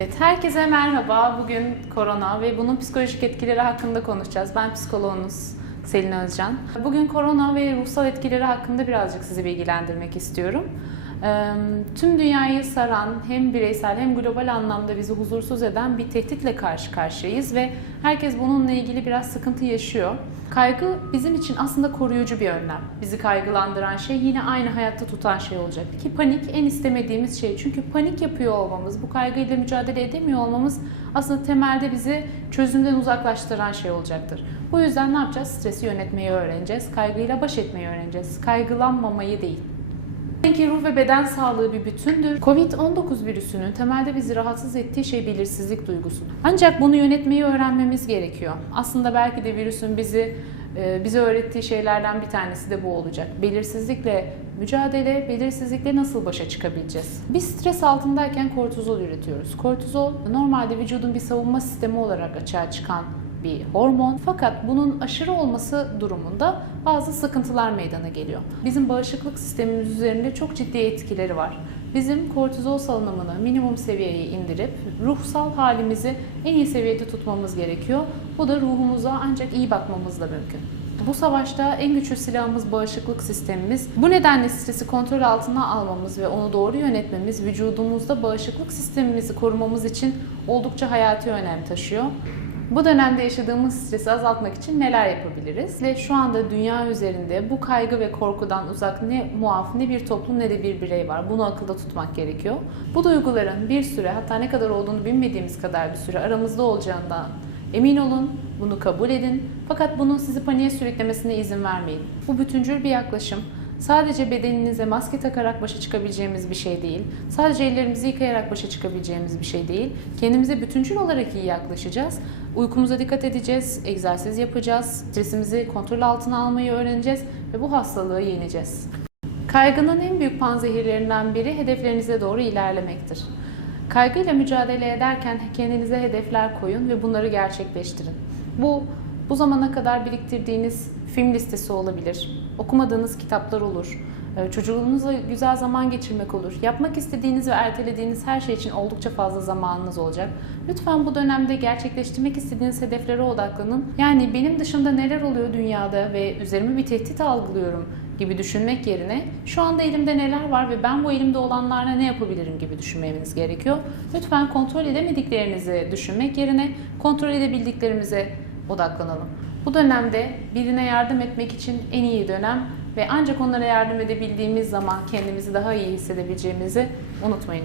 Evet, herkese merhaba. Bugün korona ve bunun psikolojik etkileri hakkında konuşacağız. Ben psikoloğunuz Selin Özcan. Bugün korona ve ruhsal etkileri hakkında birazcık sizi bilgilendirmek istiyorum. Tüm dünyayı saran hem bireysel hem global anlamda bizi huzursuz eden bir tehditle karşı karşıyayız ve herkes bununla ilgili biraz sıkıntı yaşıyor. Kaygı bizim için aslında koruyucu bir önlem. Bizi kaygılandıran şey yine aynı hayatta tutan şey olacak. Ki panik en istemediğimiz şey. Çünkü panik yapıyor olmamız, bu kaygıyla mücadele edemiyor olmamız aslında temelde bizi çözümden uzaklaştıran şey olacaktır. Bu yüzden ne yapacağız? Stresi yönetmeyi öğreneceğiz. Kaygıyla baş etmeyi öğreneceğiz. Kaygılanmamayı değil. Çünkü ruh ve beden sağlığı bir bütündür. Covid-19 virüsünün temelde bizi rahatsız ettiği şey belirsizlik duygusudur. Ancak bunu yönetmeyi öğrenmemiz gerekiyor. Aslında belki de virüsün bizi e, bize öğrettiği şeylerden bir tanesi de bu olacak. Belirsizlikle mücadele, belirsizlikle nasıl başa çıkabileceğiz? Biz stres altındayken kortizol üretiyoruz. Kortizol normalde vücudun bir savunma sistemi olarak açığa çıkan bir hormon. Fakat bunun aşırı olması durumunda bazı sıkıntılar meydana geliyor. Bizim bağışıklık sistemimiz üzerinde çok ciddi etkileri var. Bizim kortizol salınımını minimum seviyeye indirip ruhsal halimizi en iyi seviyede tutmamız gerekiyor. Bu da ruhumuza ancak iyi bakmamızla mümkün. Bu savaşta en güçlü silahımız bağışıklık sistemimiz. Bu nedenle stresi kontrol altına almamız ve onu doğru yönetmemiz vücudumuzda bağışıklık sistemimizi korumamız için oldukça hayati önem taşıyor. Bu dönemde yaşadığımız stresi azaltmak için neler yapabiliriz? Ve şu anda dünya üzerinde bu kaygı ve korkudan uzak ne muaf ne bir toplum ne de bir birey var. Bunu akılda tutmak gerekiyor. Bu duyguların bir süre hatta ne kadar olduğunu bilmediğimiz kadar bir süre aramızda olacağından emin olun. Bunu kabul edin. Fakat bunun sizi paniğe sürüklemesine izin vermeyin. Bu bütüncül bir yaklaşım. Sadece bedeninize maske takarak başa çıkabileceğimiz bir şey değil. Sadece ellerimizi yıkayarak başa çıkabileceğimiz bir şey değil. Kendimize bütüncül olarak iyi yaklaşacağız. Uykumuza dikkat edeceğiz, egzersiz yapacağız, stresimizi kontrol altına almayı öğreneceğiz ve bu hastalığı yeneceğiz. Kaygının en büyük panzehirlerinden biri hedeflerinize doğru ilerlemektir. Kaygıyla mücadele ederken kendinize hedefler koyun ve bunları gerçekleştirin. Bu bu zamana kadar biriktirdiğiniz film listesi olabilir, okumadığınız kitaplar olur, e, çocuğunuzla güzel zaman geçirmek olur. Yapmak istediğiniz ve ertelediğiniz her şey için oldukça fazla zamanınız olacak. Lütfen bu dönemde gerçekleştirmek istediğiniz hedeflere odaklanın. Yani benim dışında neler oluyor dünyada ve üzerime bir tehdit algılıyorum gibi düşünmek yerine şu anda elimde neler var ve ben bu elimde olanlarla ne yapabilirim gibi düşünmemiz gerekiyor. Lütfen kontrol edemediklerinizi düşünmek yerine kontrol edebildiklerimize odaklanalım. Bu dönemde birine yardım etmek için en iyi dönem ve ancak onlara yardım edebildiğimiz zaman kendimizi daha iyi hissedebileceğimizi unutmayın.